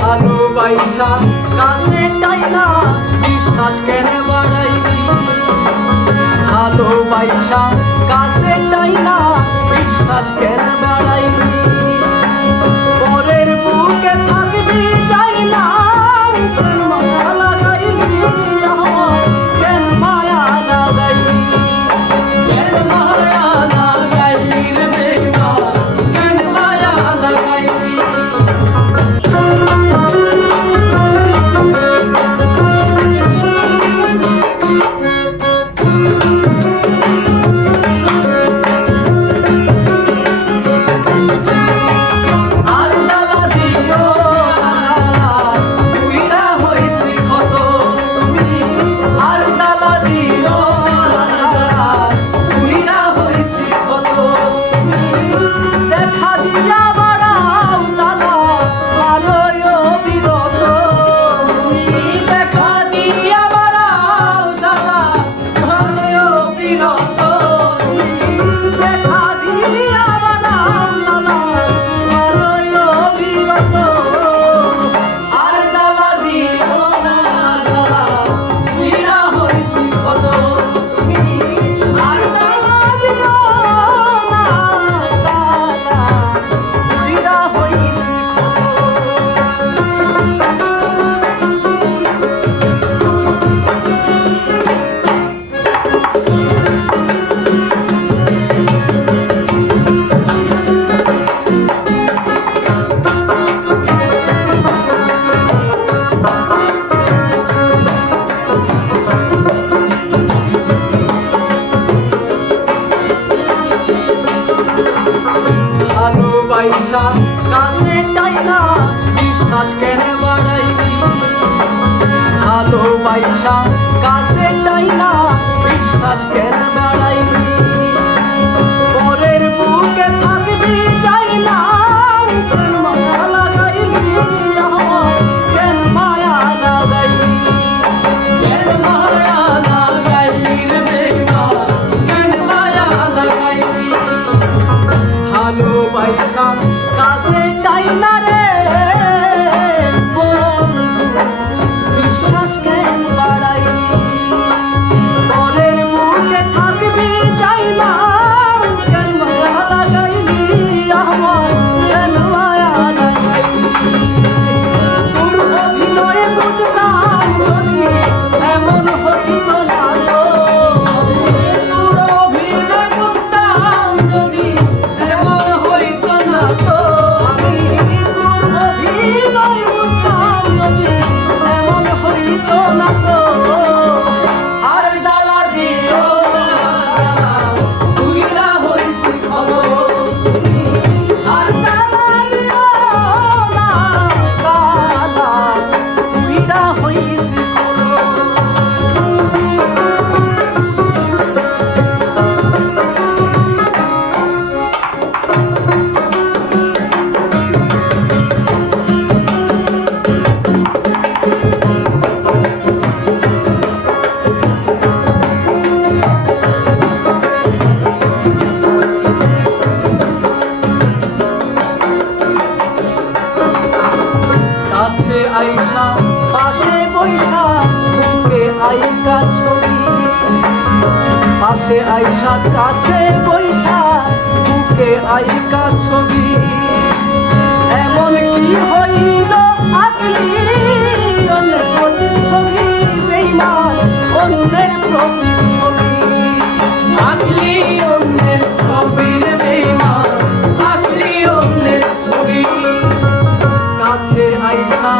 ভালোবাসা কাছে টাইনা বিশ্বাস কেন বাড়াইলি, ভালোবাসা কাছে টাইনা বিশ্বাস কেন বাড়াইলি, পরের বুকে থাকবি যাই না কেন মায়া লাগাইলি, কেন মায়া লাগাইলি, কেন মায়া লাগাইলি রে বেঈমান, কেন মায়া লাগাইলি। ভালোবাসা কাছে টাইনা বিশ্বাস কেন বাড়াইলি, ভালোবাসা কাছে টাইনা বিশ্বাস কেন বাড়াইলি, পরের বুকে থাকবি যাই না কেন মায়া লাগাইলি, কেন মায়া লাগাইলি, কেন মায়া লাগাইলি রে বেঈমান, কেন মায়া লাগাইলি। ভালোবাসা কাছে টাইনা রে বন্ধু বিশ্বাস কেন বাড়াইলি, পরের বুকে থাকবি যাই না কেন মায়া লাগাইলি, আমার কেন মায়া লাগাইলি। তোর অভিনয়ে বুঝতাম যদি এমন হইত না তো, তোর অভিনয় বুঝতাম যদি এমন হইত না তো, আমি তোর অভিনয় বুঝতাম যদি এমন হইত না তো। আর জ্বালা দিও না তুই না হইছি ভালো, আর জ্বালা দিও না জ্বালা তুই না হইছি ভালো। কাছে আইসা পাশে বৈশা বুকে আইকা ছবি, পাশে আইসা কাছে বৈশা বুকে আইকা ছবি, এমন কি হইল আকলি অন্যের প্রতিচ্ছবি বেঈমান, অন্যের প্রতিচ্ছবি, আকলি অন্যের ছবি রে বেঈমান, আকলি অন্যের ছবি। কাছে আইসা